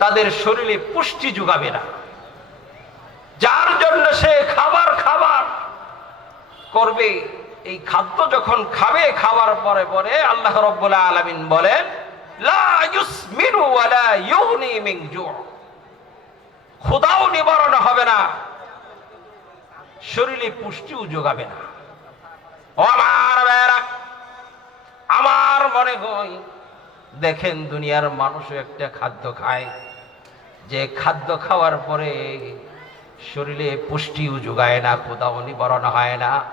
তাদের শরীরে পুষ্টি যোগাবে না। যার জন্য সে খাবার খাবার করবে, এই খাদ্য যখন খাবে খাবার পরে পরে আল্লাহ রব্বুল আলমিন বলেন ক্ষুধাও নিবারণ হবে না। শরীরে পুষ্টিও যোগাবে না। আমার মনে হয়, দেখেন দুনিয়ার মানুষও একটা খাদ্য খায়। যে খাদ্য খাওয়ার পরে শরীরে পুষ্টিও যোগায় না, ক্ষুধাও নিবারণ হয় না,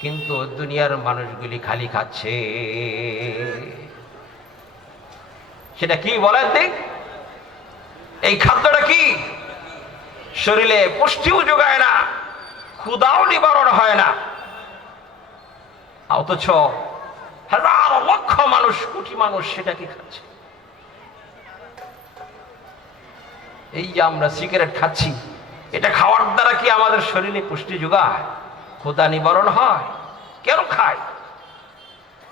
কিন্তু দুনিয়ার মানুষগুলি খালি খাচ্ছে। সেটা কি বলেন দেখ এই খাদ্যটা কি? শরীরে পুষ্টিও যোগায় না ক্ষুদাও নিবারণ হয় না। অথচ হাজার লক্ষ মানুষ, কোটি মানুষ সেটা কি খাচ্ছে। এই যে আমরা সিগারেট খাচ্ছি, এটা খাওয়ার দ্বারা কি আমাদের শরীরে পুষ্টি যোগায়? ক্ষুধা নিবারণ হয়? কেন খায়?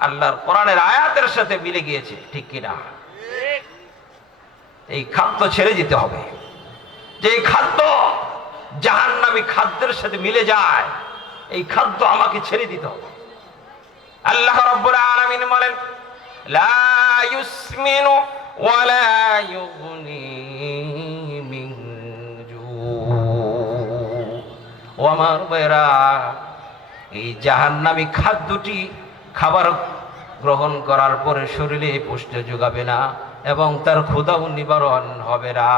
আল্লাহর কোরআনের আয়াতের সাথে মিলে গিয়েছে, ঠিক কিনা? এই খাদ্য ছেড়ে দিতে হবে। যে খাদ্য জাহান্নামী খাদ্যের সাথে মিলে যায়, এই খাদ্য আমাকে ছেড়ে দিতে হবে। আল্লাহ রব্বুল আলামিন বলেন, লা ইউসমিনু ওয়ালা ইউগনি। ও আমার বেরা এই খাদ্যটি খাবার গ্রহণ করার পরে শরীরে পুষ্টি যোগাবে না এবং তার ক্ষুধাও নিবারণ হবে না।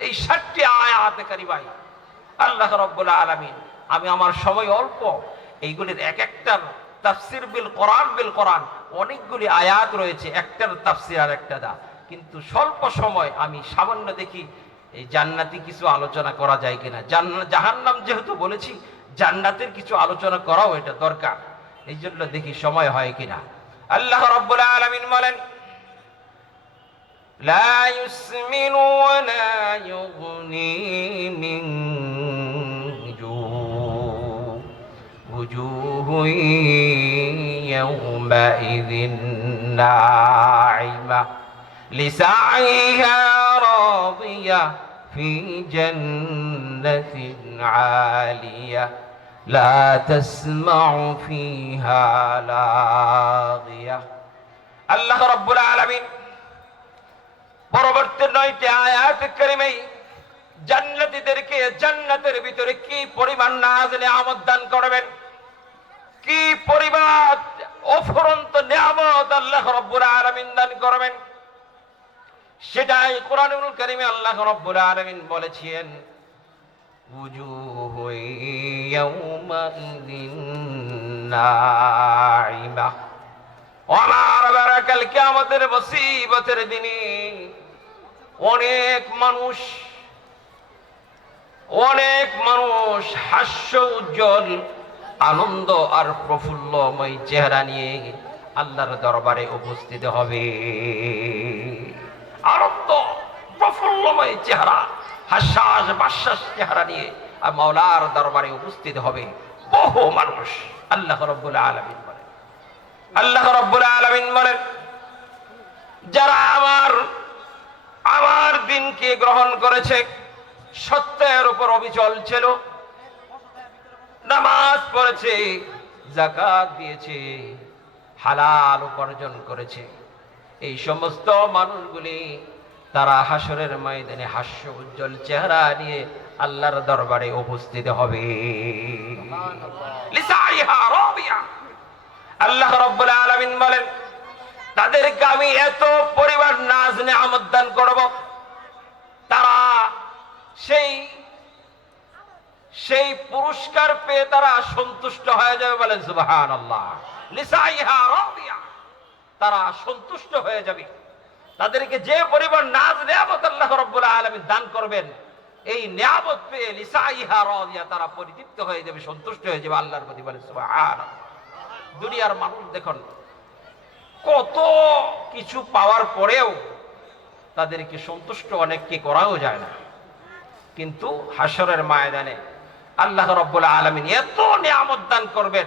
এই ষাটটি আয়াতে কারিবাই আল্লাহ রব্বুল আলামিন, আমি আমার সময় অল্প, এইগুলির এক একটার তাফসির বিল কোরআন বিল কোরআন, অনেকগুলি আয়াত রয়েছে, একটার তাফসির আর একটা দা। কিন্তু স্বল্প সময় আমি সামান্য দেখি এই জান্নাতি কিছু আলোচনা করা যায় কিনা জান্নাত জাহান্নাম যেহেতু বলেছি জান্নাতের কিছু আলোচনা করাও এটা দরকার এই জন্য দেখি সময় হয় কিনা আল্লাহ রব্বুল আলামিন বলেন لا يسمن ولا يغني من جوع وجوه يومئذ ناعمة لسعيها راضية في جنة عالية لا تسمع فيها لاغية الله رب العالمين পরবর্তী নয়টি আয়াত করিমেই জান্নাতীদেরকে জান্নাতের ভিতরে কি পরিমাণ নাজ নিয়ামত দান করবেন কি পরিমাণ অফরন্ত নিয়ামত আল্লাহ রব্বুল আলামিন দান করবেন সেটাই কোরআনুল কারিমে আল্লাহ রব্বুল আলামিন বলেছেন বারাকাল কিয়ামতের মুসিবতের দিনে অনেক মানুষ অনেক মানুষ হাস্য, উজ্জ্বল, আনন্দ আর প্রফুল্লময় চেহারা নিয়ে আল্লাহর দরবারে উপস্থিত হবে। আনন্দ, প্রফুল্লময় চেহারা, হাস্যাস বাশ্বাস চেহারা নিয়ে আর মাওলার দরবারে উপস্থিত হবে বহু মানুষ। আল্লাহ রব্বুল আলমিন বলে আল্লাহ রব্বুল আলমিন বলেন, যারা আমার আমার দিনকে গ্রহণ করেছে, সত্যের উপর অবিচল ছিল, নামাজ পড়েছে, জাকাত দিয়েছে, হালাল উপার্জন করেছে। এই সমস্ত মানুষগুলি তারা হাসরের ময়দানে হাস্য উজ্জ্বল চেহারা নিয়ে আল্লাহর দরবারে উপস্থিত হবে। আল্লাহ রব্বুল আলামিন বলেন, তাদেরকে আমি এত পরিবার নাজ নেয়ামত দান করব। তারা সেই সেই পুরস্কার পেয়ে তারা সন্তুষ্ট হয়ে যাবে বলেন সুবাহান আল্লাহ তারা সন্তুষ্ট হয়ে যাবে। তাদেরকে যে পরিবার নাজ নেয়ামত আল্লাহ রব্বুল আলামিন দান করবেন, এই নিয়ামত পেয়ে লিসাইহা রাদিয়া তারা পরিতৃপ্ত হয়ে যাবে, সন্তুষ্ট হয়ে যাবে আল্লাহর প্রতি বলে দুনিয়ার মানুষ দেখুন, কত কিছু পাওয়ার পরেও তাদেরকে সন্তুষ্ট অনেককে করাও যায় না। কিন্তু হাসরের ময়দানে আল্লাহ রব্বুল আলমিন এত নিয়ামত দান করবেন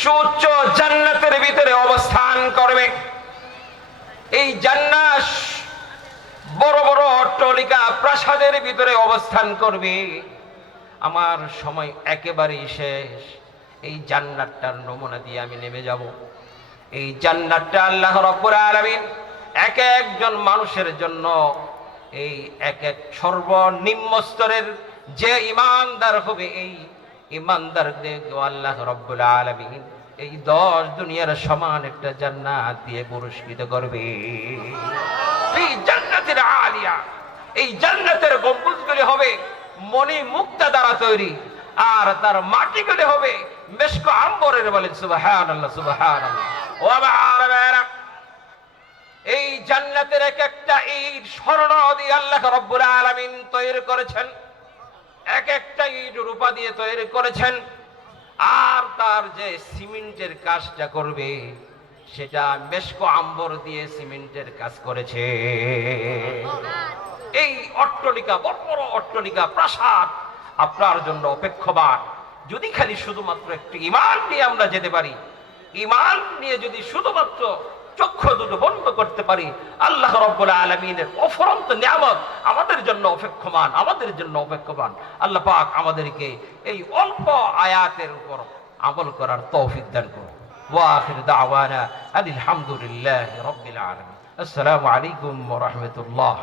সুচ্চ জান্নাতের ভিতরে অবস্থান করবে। এই জান্নাত বড় বড় অট্টলিকা প্রাসাদের ভিতরে অবস্থান করবে। আমার সময় একেবারেই শেষ। এই জান্নাতটার নমুনা দিয়ে আমি নেমে যাব। এই জান্নাতটা আল্লাহ রব্বুল আলামিন এক একজন মানুষের জন্য এই এক এক সর্বনিম্ন স্তরের যে ইমানদার হবে, এই ইমানদারদের আল্লাহ রব্বুল আলামিন এই দশ দুনিয়ার সমান একটা জান্নাত দিয়ে পুরস্কৃত করবে। এই জান্নাতের আলিয়া, এই জান্নাতের গম্বুজগুলি হবে মণি মুক্তা দ্বারা তৈরি, আর তার মাটিগুলি হবে মেশকো আম্বরের সুবহানাল্লাহ ও আমার আরবেরা এই জান্নাতের এক একটা ইট স্বর্ণ দিয়ে আল্লাহ রব্বুল আলামিন তৈরি করেছেন। এক একটা ইট রূপা দিয়ে তৈরি করেছেন, আর তার যে সিমেন্টের কাজটা করবে, সেটা মেশকো আম্বর দিয়ে সিমেন্টের কাজ করেছে। এই অট্টলিকা, বড় বড় অট্টলিকা, প্রাসাদ আপনার জন্য অপেক্ষমান যদি খালি শুধুমাত্র একটু ইমান নিয়ে আমরা যেতে পারি, ইমান নিয়ে যদি শুধুমাত্র চক্ষু দুটো বন্ধ করতে পারি। আল্লাহ রব্বুল আলমিনের অফরন্ত নিয়ামত আমাদের জন্য অপেক্ষমান, আমাদের জন্য অপেক্ষমান। আল্লাহ পাক আমাদেরকে এই অল্প আয়াতের উপর আমল করার তৌফিক দান করুন। ওয়াখির দাওয়ানা আলহামদুলিল্লাহ রব্বিল العالمين আসসালামু আলাইকুম ওয়া রাহমাতুল্লাহ।